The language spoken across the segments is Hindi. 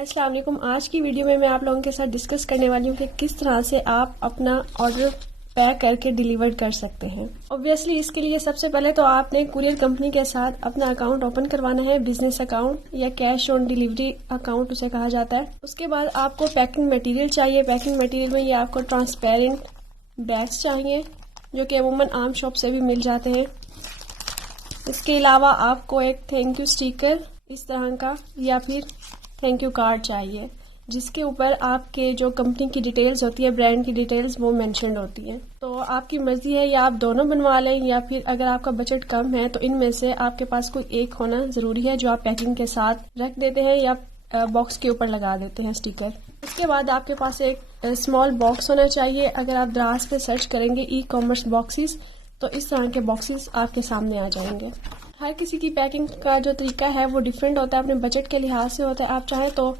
अस्सलाम वालेकुम। आज की वीडियो में मैं आप लोगों के साथ डिस्कस करने वाली हूँ कि किस तरह से आप अपना ऑर्डर पैक करके डिलीवर कर सकते हैं। ऑब्वियसली इसके लिए सबसे पहले तो आपने कुरियर कंपनी के साथ अपना अकाउंट ओपन करवाना है, बिजनेस अकाउंट या कैश ऑन डिलीवरी अकाउंट उसे कहा जाता है। उसके बाद आपको पैकिंग मटेरियल चाहिए। पैकिंग मटेरियल में ये आपको ट्रांसपेरेंट बैग्स चाहिए जो कि अमूमन आम शॉप से भी मिल जाते हैं। इसके अलावा आपको एक थैंक यू स्टिकर इस तरह का या फिर थैंक यू कार्ड चाहिए जिसके ऊपर आपके जो कंपनी की डिटेल्स होती है, ब्रांड की डिटेल्स वो मेंशन्ड होती है। तो आपकी मर्जी है या आप दोनों बनवा लें या फिर अगर आपका बजट कम है तो इनमें से आपके पास कोई एक होना ज़रूरी है जो आप पैकिंग के साथ रख देते हैं या बॉक्स के ऊपर लगा देते हैं स्टिकर। उसके बाद आपके पास एक स्मॉल बॉक्स होना चाहिए। अगर आप दराज पे सर्च करेंगे ई कॉमर्स बॉक्सेस तो इस तरह के बॉक्सेस आपके सामने आ जाएंगे। हर किसी की पैकिंग का जो तरीका है वो डिफरेंट होता है, अपने बजट के लिहाज से होता है। आप चाहें तो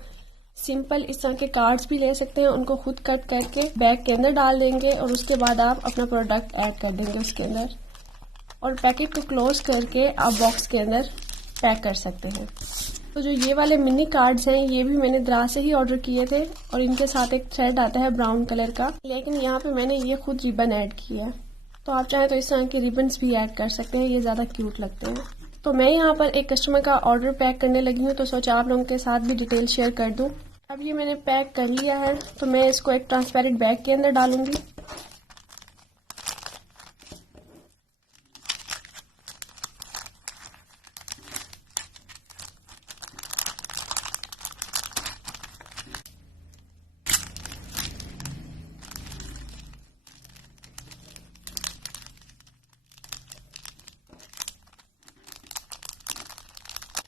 सिंपल इस तरह के कार्ड्स भी ले सकते हैं, उनको खुद कट करके बैग के अंदर डाल देंगे और उसके बाद आप अपना प्रोडक्ट ऐड कर देंगे उसके अंदर और पैकेट को क्लोज करके आप बॉक्स के अंदर पैक कर सकते हैं। तो जो ये वाले मिनी कार्ड्स हैं ये भी मैंने दराज से ही ऑर्डर किए थे और इनके साथ एक थ्रेड आता है ब्राउन कलर का, लेकिन यहाँ पे मैंने ये खुद रिबन ऐड किया है। तो आप चाहें तो इस तरह के रिबन्स भी ऐड कर सकते हैं, ये ज़्यादा क्यूट लगते हैं। तो मैं यहाँ पर एक कस्टमर का ऑर्डर पैक करने लगी हूँ तो सोचा आप लोगों के साथ भी डिटेल शेयर कर दूँ। अब ये मैंने पैक कर लिया है तो मैं इसको एक ट्रांसपेरेंट बैग के अंदर डालूंगी।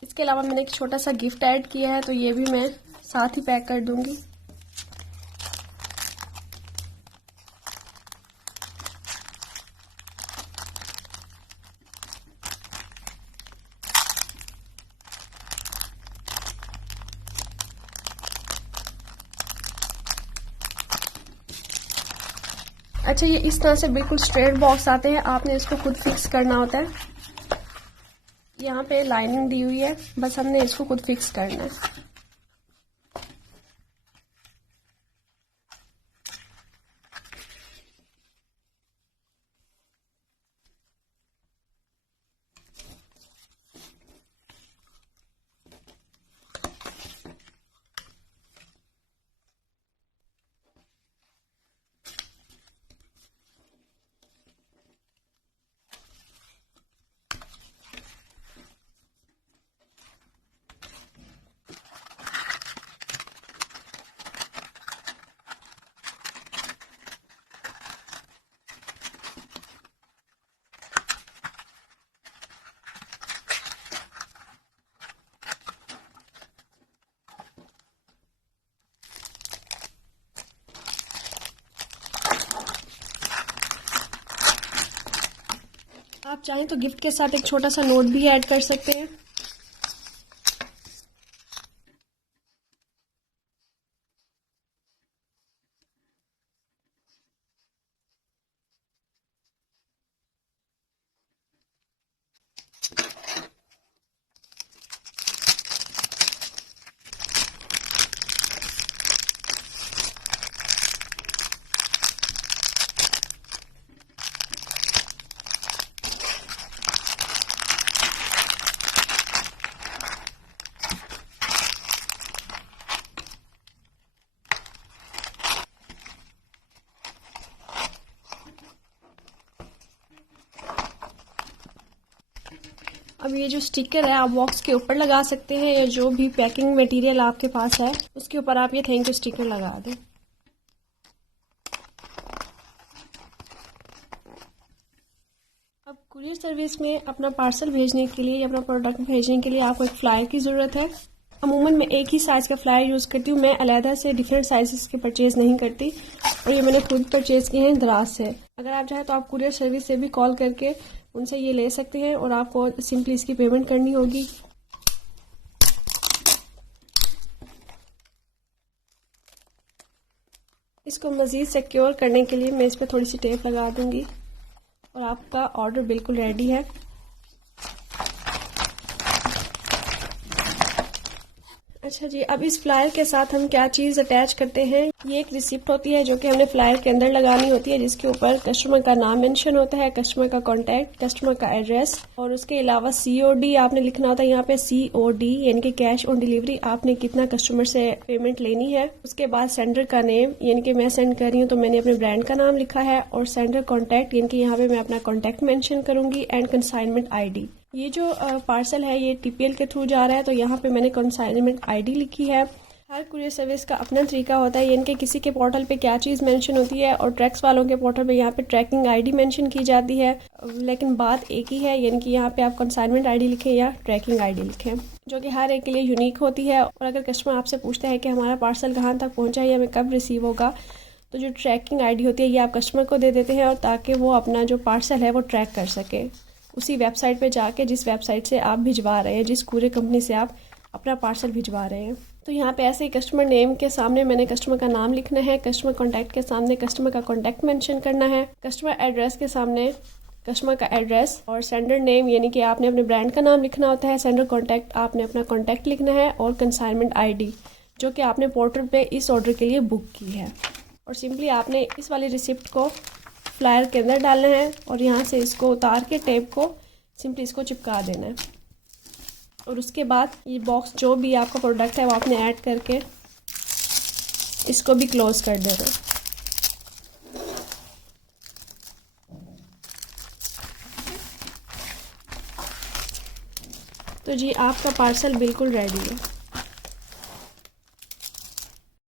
इसके अलावा मैंने एक छोटा सा गिफ्ट ऐड किया है तो ये भी मैं साथ ही पैक कर दूंगी। अच्छा, ये इस तरह से बिल्कुल स्ट्रेट बॉक्स आते हैं, आपने इसको खुद फिक्स करना होता है। यहाँ पे लाइनिंग दी हुई है, बस हमने इसको खुद फिक्स करना है। आप चाहें तो गिफ्ट के साथ एक छोटा सा नोट भी ऐड कर सकते हैं। अब ये जो स्टिकर है आप बॉक्स के ऊपर लगा सकते हैं या जो भी पैकिंग मटेरियल आपके पास है उसके ऊपर आप ये थैंक यू स्टिकर लगा दें। अब कुरियर सर्विस में अपना पार्सल भेजने के लिए या अपना प्रोडक्ट भेजने के लिए आपको एक फ्लायर की ज़रूरत है। अमूमन मैं एक ही साइज़ का फ्लायर यूज़ करती हूँ, मैं अलहदा से डिफरेंट साइज़ के परचेज़ नहीं करती और ये मैंने खुद परचेज़ किए हैं दराज से। अगर आप चाहें तो आप कुरियर सर्विस से भी कॉल करके उनसे ये ले सकते हैं और आपको सिंपली इसकी पेमेंट करनी होगी। इसको मज़ीद सिक्योर करने के लिए मैं इस पर थोड़ी सी टेप लगा दूंगी और आपका ऑर्डर बिल्कुल रेडी है। अच्छा जी, अब इस फ्लायर के साथ हम क्या चीज़ अटैच करते हैं। ये एक रिसिप्ट होती है जो कि हमने फ्लायर के अंदर लगानी होती है, जिसके ऊपर कस्टमर का नाम मेंशन होता है, कस्टमर का कॉन्टैक्ट, कस्टमर का एड्रेस और उसके अलावा COD आपने लिखना होता है। यहाँ पे COD यानी कि कैश ऑन डिलीवरी, आपने कितना कस्टमर से पेमेंट लेनी है। उसके बाद सेंडर का नेम, यानी कि मैं सेंड कर रही हूँ तो मैंने अपने ब्रांड का नाम लिखा है, और सेंडर कॉन्टैक्ट यानी कि यहाँ पे मैं अपना कॉन्टैक्ट मेंशन करूंगी, एंड कंसाइनमेंट ID। ये जो पार्सल है ये TPL के थ्रू जा रहा है, तो यहाँ पे मैंने कंसाइनमेंट ID लिखी है। हर कुरियर सर्विस का अपना तरीका होता है, यानी कि किसी के पोर्टल पे क्या चीज़ मेंशन होती है और ट्रैक्स वालों के पोर्टल पे यहाँ पे ट्रैकिंग ID मेंशन की जाती है, लेकिन बात एक ही है, यानी कि यहाँ पे आप कंसाइनमेंट ID लिखें या ट्रैकिंग ID लिखें, जो कि हर एक के लिए यूनिक होती है। और अगर कस्टमर आपसे पूछता है कि हमारा पार्सल कहाँ तक पहुँचा है या हमें कब रिसीव होगा, तो जो ट्रैकिंग ID होती है ये आप कस्टमर को दे देते हैं, और ताकि वो अपना जो पार्सल है वो ट्रैक कर सके उसी वेबसाइट पे जाके जिस वेबसाइट से आप भिजवा रहे हैं, जिस कुरियर कंपनी से आप अपना पार्सल भिजवा रहे हैं। तो यहाँ पे ऐसे ही कस्टमर नेम के सामने मैंने कस्टमर का नाम लिखना है, कस्टमर कॉन्टैक्ट के सामने कस्टमर का कॉन्टैक्ट मेंशन करना है, कस्टमर एड्रेस के सामने कस्टमर का एड्रेस, और सेंडर नेम यानी कि आपने अपने ब्रांड का नाम लिखना होता है, सेंडर कॉन्टैक्ट आपने अपना कॉन्टैक्ट लिखना है, और कंसाइनमेंट ID जो कि आपने पोर्टल पे इस ऑर्डर के लिए बुक की है। और सिंपली आपने इस वाली रिसिप्ट को फ्लायर के अंदर डालना है, और यहाँ से इसको उतार के टेप को सिंपली इसको चिपका देना है। और उसके बाद ये बॉक्स जो भी आपका प्रोडक्ट है वो आपने ऐड करके इसको भी क्लोज कर देना है। तो जी आपका पार्सल बिल्कुल रेडी है।